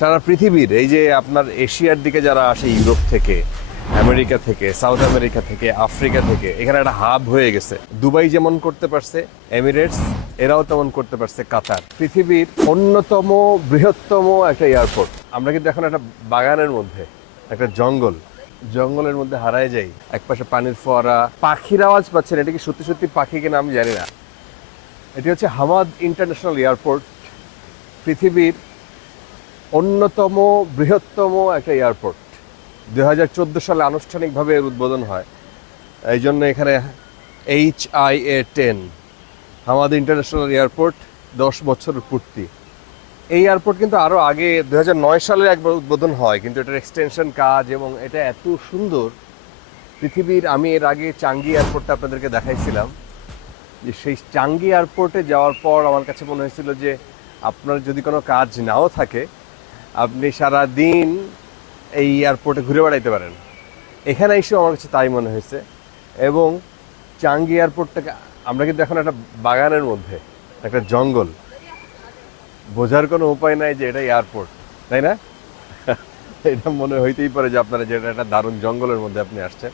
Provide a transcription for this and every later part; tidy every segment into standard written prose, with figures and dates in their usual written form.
সারা পৃথিবীর এই যে আপনার এশিয়ার দিকে যারা আসে ইউরোপ থেকে, আমেরিকা থেকে, সাউথ আমেরিকা থেকে, আফ্রিকা থেকে, এখানে একটা হাব হয়ে গেছে। দুবাই যেমন করতে পারছে, এমিরেটস এরাও তেমন করতে পারছে কাতার। পৃথিবীর অন্যতম বৃহত্তম একটা এয়ারপোর্ট। আমরা কিন্তু এখন একটা বাগানের মধ্যে, একটা জঙ্গলের মধ্যে হারায় যাই। একপাশে পানির ফোয়ারা, পাখির আওয়াজ পাচ্ছেন। এটা কি সত্যি সত্যি পাখি কিনা আমি জানি না। এটি হচ্ছে হামাদ ইন্টারন্যাশনাল এয়ারপোর্ট, পৃথিবীর অন্যতম বৃহত্তম একটা এয়ারপোর্ট। 2014 সালে আনুষ্ঠানিকভাবে এর উদ্বোধন হয়। এই জন্য এখানে HIA-10 হামাদ ইন্টারন্যাশনাল এয়ারপোর্ট 10 বছরের পূর্তি। এই এয়ারপোর্ট কিন্তু আরও আগে 2009 সালে একবার উদ্বোধন হয়, কিন্তু এটার এক্সটেনশন কাজ এবং এটা এত সুন্দর। পৃথিবীর, আমি এর আগে চাঙ্গি এয়ারপোর্টটা আপনাদেরকে দেখাইছিলাম, যে সেই চাঙ্গি এয়ারপোর্টে যাওয়ার পর আমার কাছে মনে হয়েছিল যে আপনার যদি কোনো কাজ নাও থাকে, আপনি সারা দিন এই এয়ারপোর্টে ঘুরে বেড়াইতে পারেন। এখানে এসেও আমার কাছে তাই মনে হয়েছে। এবং চাঙ্গি এয়ারপোর্টটাকে, আমরা কিন্তু এখন একটা বাগানের মধ্যে, একটা জঙ্গল, বোঝার কোনো উপায় নাই যে এটা এয়ারপোর্ট, তাই না? এটা মনে হইতেই পারে যে আপনারা যেটা একটা দারুণ জঙ্গলের মধ্যে আপনি আসছেন।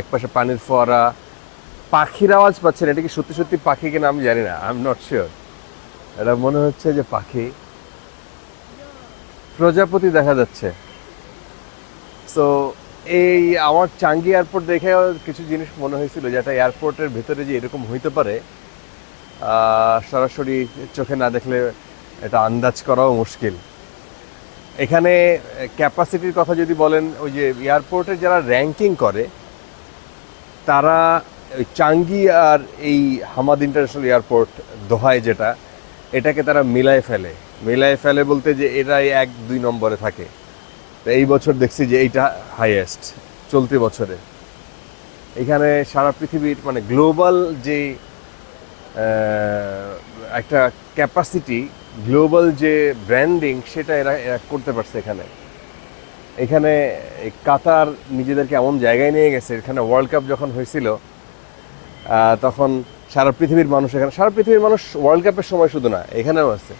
একপাশে পানির ফোয়ারা, পাখির আওয়াজ পাচ্ছেন। এটা কি সত্যি সত্যি পাখি কিনা আমি জানি না, আই এম নট শিওর। এটা মনে হচ্ছে যে পাখি, প্রজাপতি দেখা যাচ্ছে। সো এই আমার চাঙ্গি এয়ারপোর্ট দেখে কিছু জিনিস মনে হয়েছিল, যে একটা এয়ারপোর্টের ভেতরে যে এরকম হইতে পারে, সরাসরি চোখে না দেখলে এটা আন্দাজ করাও মুশকিল। এখানে ক্যাপাসিটির কথা যদি বলেন, ওই যে এয়ারপোর্টের যারা র্যাঙ্কিং করে, তারা ওই চাঙ্গি আর এই হামাদ ইন্টারন্যাশনাল এয়ারপোর্ট দোহায় যেটা, এটাকে তারা মিলায় ফেলে বলতে যে এরাই 1-2 নম্বরে থাকে। তো এই বছর দেখছি যে এইটা হাইয়েস্ট চলতি বছরে। এখানে সারা পৃথিবীর মানে গ্লোবাল যে একটা ক্যাপাসিটি, গ্লোবাল যে ব্র্যান্ডিং, সেটা এরা করতে পারছে এখানে। এখানে কাতার নিজেদেরকে এমন জায়গায় নিয়ে গেছে, এখানে ওয়ার্ল্ড কাপ যখন হয়েছিল তখন সারা পৃথিবীর মানুষ, এখানে সারা পৃথিবীর মানুষ ওয়ার্ল্ড কাপের সময় শুধু না, এখানেও আছে।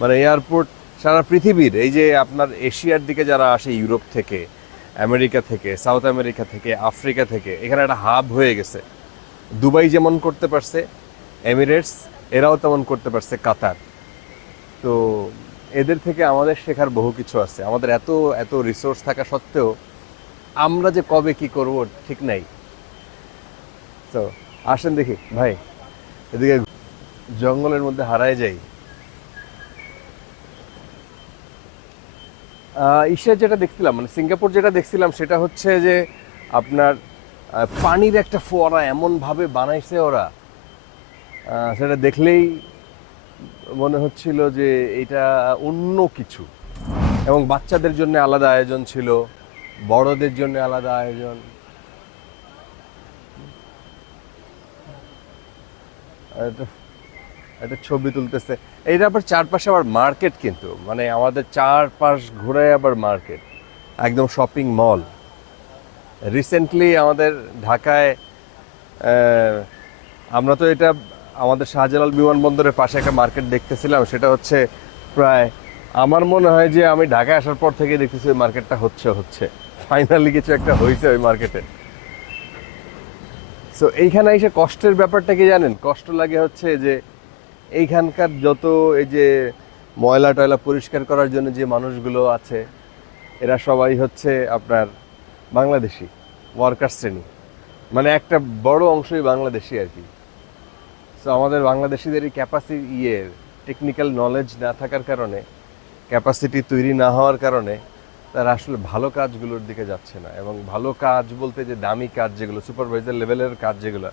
মানে এয়ারপোর্ট সারা পৃথিবীর এই যে আপনার এশিয়ার দিকে যারা আসে ইউরোপ থেকে, আমেরিকা থেকে, সাউথ আমেরিকা থেকে, আফ্রিকা থেকে, এখানে একটা হাব হয়ে গেছে। দুবাই যেমন করতে পারছে, এমিরেটস এরাও তেমন করতে পারছে কাতার। তো এদের থেকে আমাদের শেখার বহু কিছু আছে। আমাদের এত এত রিসোর্স থাকা সত্ত্বেও আমরা যে কবে কি করব ঠিক নাই। তো আসেন দেখি ভাই, এদিকে জঙ্গলের মধ্যে হারায় যাই। ইসে যেটা দেখছিলাম, মানে সিঙ্গাপুর যেটা দেখছিলাম, সেটা হচ্ছে যে আপনার পানির একটা ফোয়ারা এমনভাবে বানাইছে ওরা, সেটা দেখলেই মনে হচ্ছিল যে এটা অন্য কিছু। এবং বাচ্চাদের জন্য আলাদা আয়োজন ছিল, বড়দের জন্য আলাদা আয়োজন। একটা ছবি তুলতেছে। এইটা আবার চারপাশে আবার মার্কেট, কিন্তু মানে আমাদের চারপাশ ঘুরে আবার মার্কেট, একদম শপিং মল। রিসেন্টলি আমাদের ঢাকায়, আমরা তো এটা আমাদের শাহজালাল বিমানবন্দরের পাশে একটা মার্কেট দেখতেছিলাম, সেটা হচ্ছে প্রায়, আমার মনে হয় যে আমি ঢাকায় আসার পর থেকে দেখতেছি ওই মার্কেটটা হচ্ছে ফাইনালি কিছু একটা হয়েছে ওই মার্কেটে। সো এইখানে এসে কষ্টের ব্যাপারটা কি জানেন? কষ্ট লাগে হচ্ছে যে এইখানকার যত এই যে ময়লা টয়লা পরিষ্কার করার জন্য যে মানুষগুলো আছে, এরা সবাই হচ্ছে আপনার বাংলাদেশি ওয়ার্কার শ্রেণী, মানে একটা বড় অংশই বাংলাদেশি আর কি। সো আমাদের বাংলাদেশিদের এই টেকনিক্যাল নলেজ না থাকার কারণে, ক্যাপাসিটি তৈরি না হওয়ার কারণে তারা আসলে ভালো কাজগুলোর দিকে যাচ্ছে না। এবং ভালো কাজ বলতে যে দামি কাজ যেগুলো, সুপারভাইজার লেভেলের কাজ যেগুলো,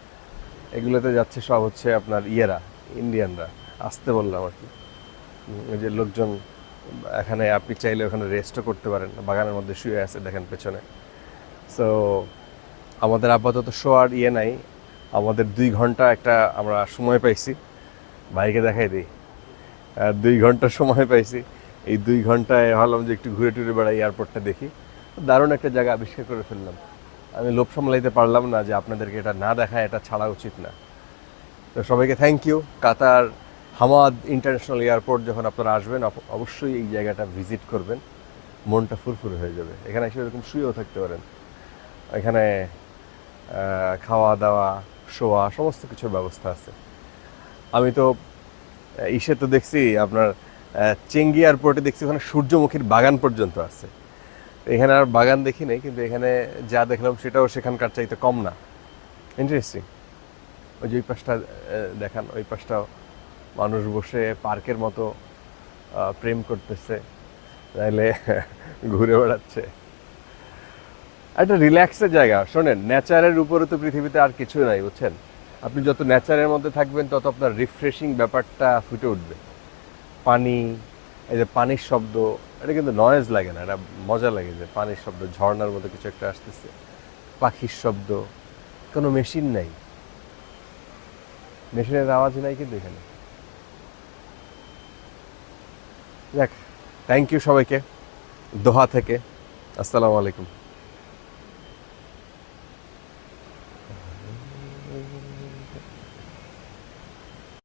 এগুলোতে যাচ্ছে সব হচ্ছে আপনার ইন্ডিয়ানরা। আসতে বললাম আর কি। ওই যে লোকজন এখানে, আপনি চাইলে ওখানে রেস্টও করতে পারেন, বাগানের মধ্যে শুয়ে আছে দেখেন পেছনে। সো আমাদের আপাতত শোয়ার নাই, আমাদের 2 ঘন্টা একটা আমরা সময় পাইছি। ভাইকে দেখাই দিই, 2 ঘন্টা সময় পাইছি। এই 2 ঘন্টায় ভাবলাম যে একটু ঘুরে টুরে বেড়াই, এয়ারপোর্টটা দেখি। দারুণ একটা জায়গা আবিষ্কার করে ফেললাম। আমি লোভ সামলাইতে পারলাম না যে আপনাদেরকে এটা না দেখায় এটা ছাড়া উচিত না। তো সবাইকে thank you. Qatar Hamad international airport যখন আপনারা আসবেন অবশ্যই এই জায়গাটা ভিজিট করবেন, মনটা ফুরফুরে হয়ে যাবে। এখানে এসে এরকম শুয়েও থাকতে পারেন, এখানে খাওয়া দাওয়া শোয়া সমস্ত কিছুর ব্যবস্থা আছে। আমি তো ইসে তো দেখছি আপনার চেঙ্গি এয়ারপোর্টে দেখছি ওখানে সূর্যমুখীর বাগান পর্যন্ত আছে। এখানে আর বাগান দেখি নাই, কিন্তু এখানে যা দেখলাম সেটাও সেখানকার চাইতে কম না। ইন্টারেস্টিং। ওই যে ওই পাশটা দেখান, ওই পাশটাও মানুষ বসে পার্কের মতো প্রেম করতেছে, তাইলে ঘুরে বেড়াচ্ছে। একটা রিল্যাক্সের জায়গা। শোনেন, নেচারের উপরে তো পৃথিবীতে আর কিছু নাই, বুঝছেন? আপনি যত নেচারের মধ্যে থাকবেন তত আপনার রিফ্রেশিং ব্যাপারটা ফুটে উঠবে। পানি, এই যে পানির শব্দ, এটা কিন্তু নয়েজ লাগে না, এটা মজা লাগে যে পানির শব্দ, ঝর্ণার মতো কিছু একটা আসতেছে, পাখির শব্দ, কোনো মেশিন নাই, মেশিনের আওয়াজ নাই কিন্তু এখানে। যাক, থ্যাংক ইউ সবাইকে দোহা থেকে। আসসালামু আলাইকুম।